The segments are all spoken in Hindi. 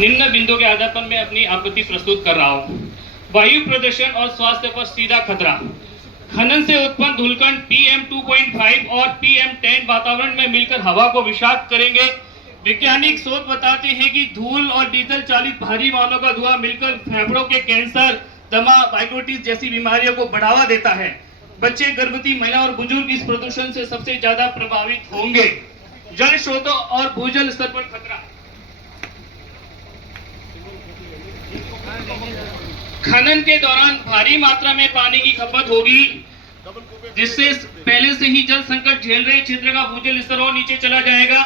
निम्न बिंदु के आधार पर मैं अपनी आपत्ति प्रस्तुत कर रहा हूँ। वायु प्रदूषण और स्वास्थ्य पर सीधा खतरा। खनन से उत्पन्न धूलकण PM 2.5 और PM 10 वातावरण में मिलकर हवा को विषाक्त करेंगे। वैज्ञानिक शोध बताते हैं कि धूल और डीजल चालित भारी वाहनों का धुआं मिलकर फेफड़ों के कैंसर, दमा, माइकोटिस जैसी बीमारियों को बढ़ावा देता है। बच्चे, गर्भवती महिला और बुजुर्ग इस प्रदूषण से सबसे ज्यादा प्रभावित होंगे। जल स्रोतों और भूजल स्तर पर खतरा। खनन के दौरान भारी मात्रा में पानी की खपत होगी, जिससे पहले से ही जल संकट झेल रहे क्षेत्र का भूजल स्तर और नीचे चला जाएगा।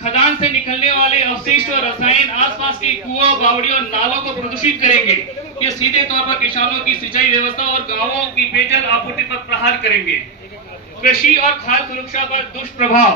खदान से निकलने वाले अवशिष्ट और रसायन आसपास के कुओं, बावड़ियों और नालों को प्रदूषित करेंगे। ये सीधे तौर पर किसानों की सिंचाई व्यवस्था और गांवों की पेयजल आपूर्ति पर प्रहार करेंगे। कृषि और खाद्य सुरक्षा पर दुष्प्रभाव।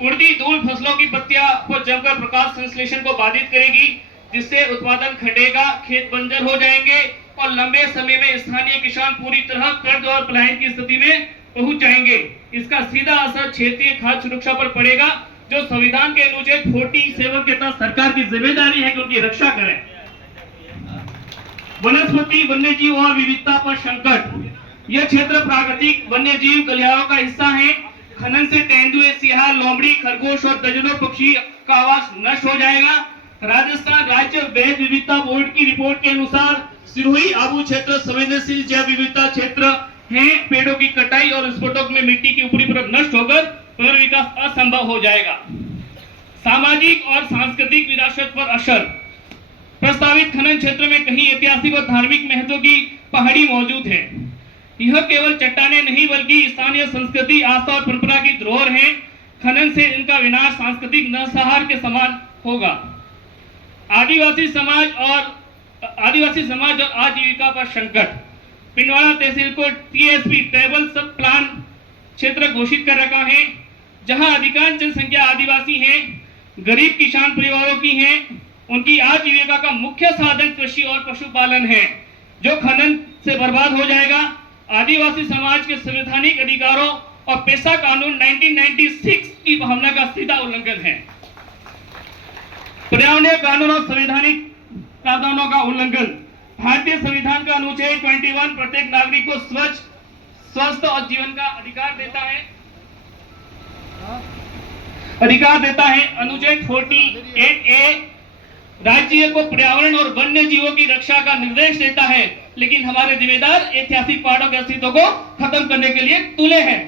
उड़ती धूल फसलों की पत्तियां पर जमकर प्रकाश संश्लेषण को बाधित करेगी, जिससे उत्पादन घटेगा, खेत बंजर हो जाएंगे और लंबे समय में स्थानीय किसान पूरी तरह कर्ज और पलायन की स्थिति में पहुंच जाएंगे। इसका सीधा असर क्षेत्रीय खाद्य सुरक्षा पर पड़ेगा, जो संविधान के अनुच्छेद 47 के तहत सरकार की जिम्मेदारी है कि उनकी रक्षा करें। वनस्पति, वन्यजीव और विविधता पर संकट। यह क्षेत्र प्राकृतिक वन्यजीव गलियारों का हिस्सा है। खनन से तेंदुए, सियार, लोमड़ी, खरगोश और दर्जनों पक्षी का आवास नष्ट हो जाएगा। राजस्थान राज्य जैव विविधता बोर्ड की रिपोर्ट के अनुसार सिरोही आबू क्षेत्र संवेदनशील जैव विविधता क्षेत्र है। पेड़ों की कटाई और विस्फोटक में मिट्टी की ऊपरी परत नष्ट होकर पुनर्विकास असंभव हो जाएगा। सामाजिक और सांस्कृतिक विरासत पर असर। प्रस्तावित खनन क्षेत्र में कहीं ऐतिहासिक और धार्मिक महत्व की पहाड़ी मौजूद है। यह केवल चट्टाने नहीं बल्कि स्थानीय संस्कृति, आस्था और परंपरा की धरोहर है। खनन से इनका विनाश सांस्कृतिक नरसंहार के समान होगा। आदिवासी समाज और आजीविका पर संकट। पिंडवाड़ा तहसील को TSP ट्राइबल सब प्लान क्षेत्र घोषित कर रखा है, जहां अधिकांश जनसंख्या आदिवासी है, गरीब किसान परिवारों की है। उनकी आजीविका का मुख्य साधन कृषि और पशुपालन है, जो खनन से बर्बाद हो जाएगा। आदिवासी समाज के संवैधानिक अधिकारों और पेशा कानून 1996 की भावना का सीधा उल्लंघन है। पर्यावरणीय कानून और संवैधानिक प्रावधानों का उल्लंघन। भारतीय संविधान का अनुच्छेद 21 प्रत्येक नागरिक को स्वच्छ, स्वस्थ और जीवन का अधिकार देता है। अनुच्छेद 48A राज्य को पर्यावरण और वन्य जीवों की रक्षा का निर्देश देता है, लेकिन हमारे जिम्मेदार ऐतिहासिक पहाड़ों के अस्तित्व को खत्म करने के लिए तुले हैं।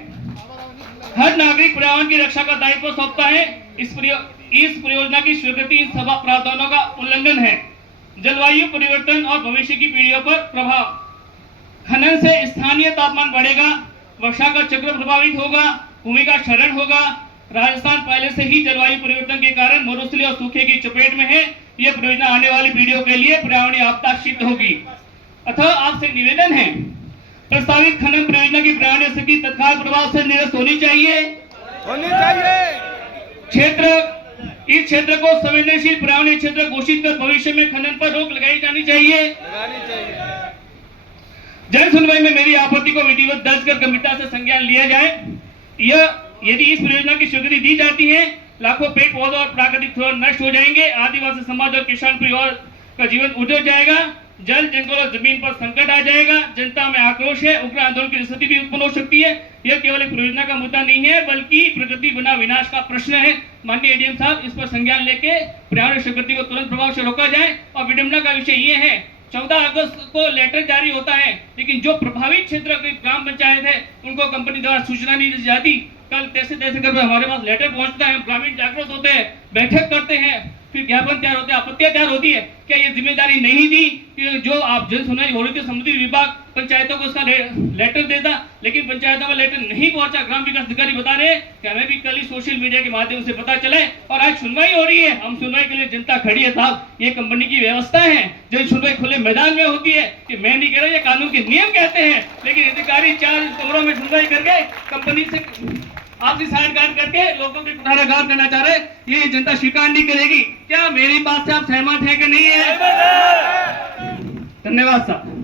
हर नागरिक पर्यावरण की रक्षा का दायित्व सौंपता है। इस परियोजना की स्वीकृति इन सभा प्रावधानों का उल्लंघन है। जलवायु परिवर्तन और भविष्य की पीढ़ियों पर प्रभाव। खनन से स्थानीय तापमान बढ़ेगा, वर्षा का चक्र प्रभावित होगा, भूमि का क्षरण होगा। राजस्थान पहले से ही जलवायु परिवर्तन के कारण मरुस्थलीय और सूखे की चपेट में है। यह परियोजना आने वाली पीढ़ियों के लिए पर्यावरणीय आपदा सिद्ध होगी। अतः आपसे निवेदन है, प्रस्तावित खनन परियोजना की पर्यावरणीय स्थिति तत्काल प्रभाव से निरस्त होनी चाहिए। इस क्षेत्र को संवेदनशील पर्यावरणीय क्षेत्र घोषित कर भविष्य में खनन पर रोक लगाई जानी चाहिए। जन सुनवाई में मेरी आपत्ति को विधिवत दर्ज कर गंभीरता से संज्ञान लिया जाए। यदि इस परियोजना की स्वीकृति दी जाती है, लाखों पेड़ पौधे और प्राकृतिक धरोहर नष्ट हो जाएंगे। आदिवासी समाज और किसान परिवार का जीवन उजड़ जाएगा। जल, जंगल और जमीन पर संकट आ जाएगा। जनता में आक्रोश है, उग्र आंदोलन की स्थिति भी उत्पन्न हो सकती है। यह केवल एक परियोजना का मुद्दा नहीं है, बल्कि प्रकृति बना विनाश का प्रश्न है। माननीय ADM साहब, इस पर संज्ञान लेके पर्यावरण स्वीकृति को तुरंत प्रभाव से रोका जाए। और विडंबना का विषय ये है, 14 अगस्त को लेटर जारी होता है, लेकिन जो प्रभावित क्षेत्र के ग्राम पंचायत है उनको कंपनी द्वारा सूचना नहीं दी जाती। कल तैसे कर हमारे पास लेटर पहुंचता है, ग्रामीण जागरूक होते हैं, बैठक करते हैं, फिर ज्ञापन तैयार होते हैं, आपत्तियां तैयार होती है। क्या ये जिम्मेदारी नहीं दी कि जो आप जन सुनवाई हो रही थी, संबंधित विभाग पंचायतों को उसका लेटर देता, लेकिन पंचायतों में लेटर नहीं पहुंचा। ग्राम विकास अधिकारी बता रहे हैं कि हमें भी कल ही सोशल मीडिया के माध्यम से पता चला है और आज सुनवाई हो रही है। हम सुनवाई के लिए जनता खड़ी है साहब, ये कंपनी की व्यवस्था है। जो सुनवाई खुले मैदान में होती है, कि मैं नहीं कह रहा, ये कानून के नियम कहते हैं, लेकिन अधिकारी 4 कमरों में सुनवाई करके कंपनी से आपसी साठगांठ करके लोगों के कुठाराघात करना चाह रहे, ये जनता स्वीकार नहीं करेगी। क्या मेरी बात से आप सहमत है कि नहीं है? धन्यवाद साहब।